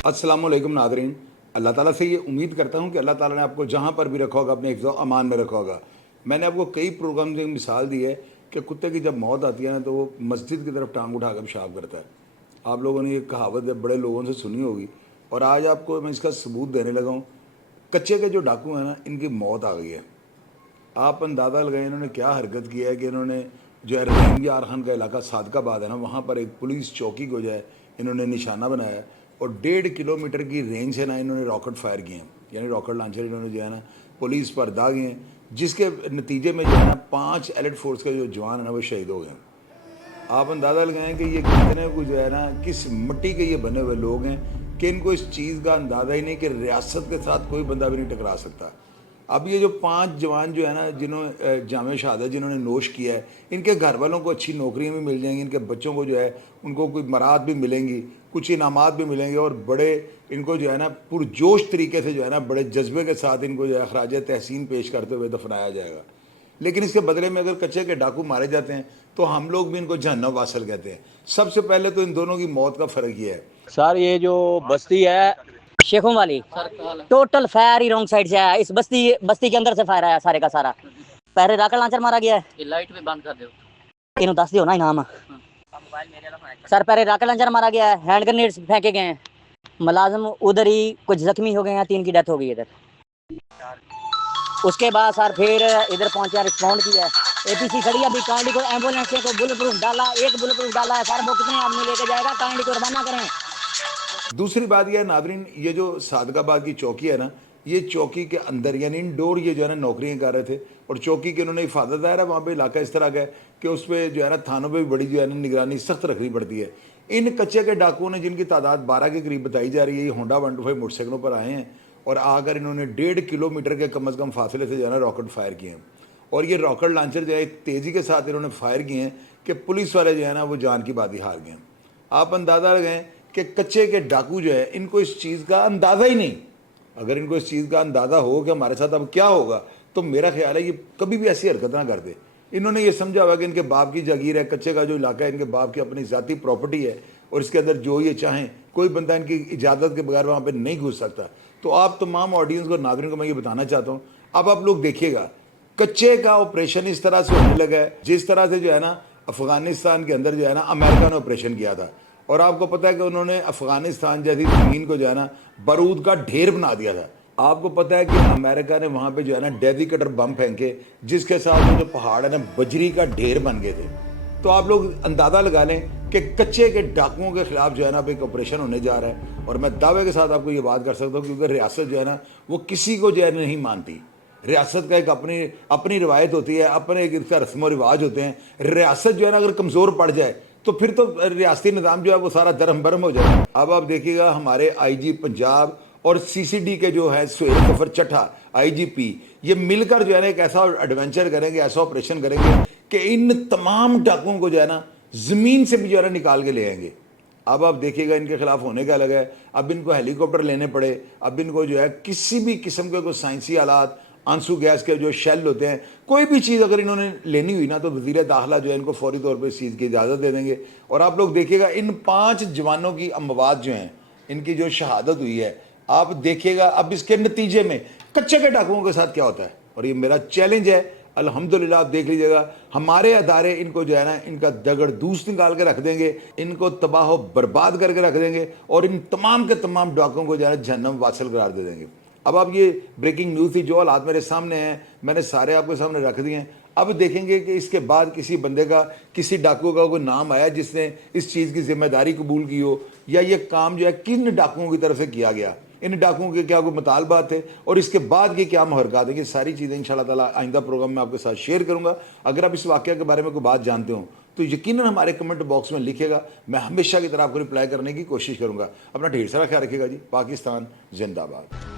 अस्सलाम वालेकुम नादरीन। अल्लाह ताला से ये उम्मीद करता हूँ कि अल्लाह ताला ने आपको जहाँ पर भी रखा होगा अपने हिफ्ज़ अमान में रखा होगा। मैंने आपको कई प्रोग्राम में मिसाल दी है कि कुत्ते की जब मौत आती है ना तो वो मस्जिद की तरफ टांग उठा कर पेशाब करता है। आप लोगों ने ये कहावत बड़े लोगों से सुनी होगी और आज आपको मैं इसका सबूत देने लगा हूँ। कच्चे के जो डाकू हैं ना, इनकी मौत आ गई है। आप अंदाज़ा लगाएं इन्होंने क्या हरकत की है कि इन्होंने जो है रहीम यार खान का इलाका सादकाबाद है ना, वहाँ पर एक पुलिस चौकी को जो है इन्होंने निशाना बनाया है और 1.5 किलोमीटर की रेंज से ना इन्होंने रॉकेट फायर किए हैं, यानी रॉकेट लॉन्चर इन्होंने जो है ना पुलिस पर दागे हैं, जिसके नतीजे में जो है ना 5 एलिट फोर्स के जो जवान है ना वो शहीद हो गए हैं। आप अंदाज़ा लगाएं कि ये कितने को जो है ना किस मिट्टी के ये बने हुए लोग हैं कि इनको इस चीज़ का अंदाज़ा ही नहीं कि रियासत के साथ कोई बंदा भी नहीं टकरा सकता। अब ये जो 5 जवान जो है ना जिन्होंने जामे शहादत जिन्होंने नोश किया है, इनके घर वालों को अच्छी नौकरियां भी मिल जाएंगी, इनके बच्चों को जो है उनको कोई मराद भी मिलेंगी, कुछ इनामात भी मिलेंगे और बड़े इनको जो है ना पुरजोश तरीके से जो है ना बड़े जज्बे के साथ इनको जो है खराज तहसीन पेश करते हुए दफनाया जाएगा। लेकिन इसके बदले में अगर कच्चे के डाकू मारे जाते हैं तो हम लोग भी इनको जहन्नम वासल कहते हैं। सबसे पहले तो इन दोनों की मौत का फ़र्क ये है सर, ये जो बस्ती है शेखों वाली, टोटल फायर ही रॉन्ग साइड से आया। इस बस्ती बस्ती के अंदर से फायर आया सारे का सारा। पहले रॉकेट लॉन्चर मारा गया है। ये लाइट भी बंद कर दो, इन्हों दस दियो ना इनाम। सर पहले रॉकेट लॉन्चर मारा गया है, हैंड ग्रेनेड्स फेंके गए हैं, मुलाजिम उधर ही कुछ जख्मी हो गए हैं, 3 की डेथ हो गई इधर। उसके बाद सर फिर इधर पहुंचे, रिस्पॉन्ड किया है, एपीसी खड़ी है अभी। कांडी को एम्बुलेंस को बुलेट प्रूफ डाला, एक बुलेट प्रूफ डाला है सर। वो कितने आदमी लेके जाएगा, कांडी को रवाना करें। दूसरी बात यह है नादरीन, ये जो सादकाबाद की चौकी है ना, ये चौकी के अंदर यानी इंडोर ये जो है ना नौकरियाँ कर रहे थे और चौकी की उन्होंने हिफाजत है। वहाँ पे इलाका इस तरह का है कि उस पर जो है ना थानों पे भी बड़ी जो है ना निगरानी सख्त रखनी पड़ती है। इन कच्चे के डाकुओं ने जिनकी तादाद 12 के करीब बताई जा रही है, ये होंडा 125 मोटरसाइकिलों पर आए हैं और आकर इन्होंने 1.5 किलोमीटर के कम अज़ कम फासले से जो है ना रॉकेट फायर किए हैं। और ये रॉकेट लॉन्चर जो है तेज़ी के साथ इन्होंने फायर किए हैं कि पुलिस वाले जो है ना वो जान की बाजी हार गए हैं। आप अंदाज़ा लगाएं कि कच्चे के डाकू जो है इनको इस चीज़ का अंदाज़ा ही नहीं। अगर इनको इस चीज़ का अंदाज़ा हो कि हमारे साथ अब क्या होगा तो मेरा ख्याल है ये कभी भी ऐसी हरकत ना करते। इन्होंने ये समझा हुआ कि इनके बाप की जागीर है, कच्चे का जो इलाका है इनके बाप की अपनी ज़ाती प्रॉपर्टी है और इसके अंदर जो ये चाहें कोई बंदा इनकी इजाज़त के बगैर वहाँ पर नहीं घुस सकता। तो आप तमाम ऑडियंस को नाज़रीन को मैं ये बताना चाहता हूँ, अब आप लोग देखिएगा कच्चे का ऑपरेशन इस तरह से होने लगा है जिस तरह से जो है ना अफ़गानिस्तान के अंदर जो है ना अमेरिका ने ऑपरेशन किया था। और आपको पता है कि उन्होंने अफ़गानिस्तान जैसी ज़मीन को जो है ना बारूद का ढेर बना दिया था। आपको पता है कि अमेरिका ने वहाँ पे जो है ना डेविकेटर बम फेंके जिसके साथ वो जो पहाड़ है ना बजरी का ढेर बन गए थे। तो आप लोग अंदाज़ा लगा लें कि कच्चे के डाकुओं के खिलाफ जो है ना अब एक ऑपरेशन होने जा रहा है। और मैं दावे के साथ आपको ये बात कर सकता हूँ क्योंकि रियासत जो है ना वो किसी को जो है नहीं मानती। रियासत का एक अपनी रवायत होती है, अपने एक इसका रस्म व रिवाज होते हैं। रियासत जो है ना अगर कमज़ोर पड़ जाए तो फिर तो रियासती निज़ाम जो है वो सारा दरम बरम हो जाएगा। अब आप देखिएगा हमारे IG पंजाब और CCD के जो है सुहेल गफर चट्ठा IGP ये मिलकर जो है ना एक ऐसा एडवेंचर करेंगे, ऐसा ऑपरेशन करेंगे कि इन तमाम डाकुओं को जो है ना ज़मीन से भी जो है ना निकाल के ले आएंगे। अब आप देखिएगा इनके खिलाफ होने का अलग है। अब इनको हेलीकॉप्टर लेने पड़े, अब इनको जो है किसी भी किस्म के कोई साइंसी आलात, आंसू गैस के जो शेल होते हैं, कोई भी चीज़ अगर इन्होंने लेनी हुई ना तो वज़ीर दाखिला जो है इनको फौरी तौर पर इस चीज़ की इजाज़त दे देंगे। और आप लोग देखिएगा इन 5 जवानों की अमवात जो हैं, इनकी जो शहादत हुई है, आप देखिएगा अब इसके नतीजे में कच्चे के डाकुओं के साथ क्या होता है। और ये मेरा चैलेंज है, अल्हम्दुलिल्लाह आप देख लीजिएगा हमारे अदारे इनको जो है ना इनका दगड़ दूस निकाल के रख देंगे, इनको तबाह बर्बाद करके रख देंगे और इन तमाम के तमाम डाकुओं को जो है ना जहन्नम वासिल करार दे देंगे। अब आप ये ब्रेकिंग न्यूज़ थी, जो हालात मेरे सामने हैं मैंने सारे आपके सामने रख दिए हैं। अब देखेंगे कि इसके बाद किसी बंदे का, किसी डाकू का कोई नाम आया जिसने इस चीज़ की जिम्मेदारी कबूल की हो, या ये काम जो है किन डाकुओं की तरफ से किया गया, इन डाकुओं के क्या कोई मुतालबात थे और इसके बाद की क्या मुहरक़ात है। ये सारी चीज़ें इंशाअल्लाह ताला आइंदा प्रोग्राम में आपके साथ शेयर करूँगा। अगर आप इस वाक़या के बारे में कोई बात जानते हो तो यकीनन हमारे कमेंट बॉक्स में लिखेगा, मैं हमेशा की तरह आपको रिप्लाई करने की कोशिश करूँगा। अपना ढेर सारा ख्याल रखिएगा जी। पाकिस्तान जिंदाबाद।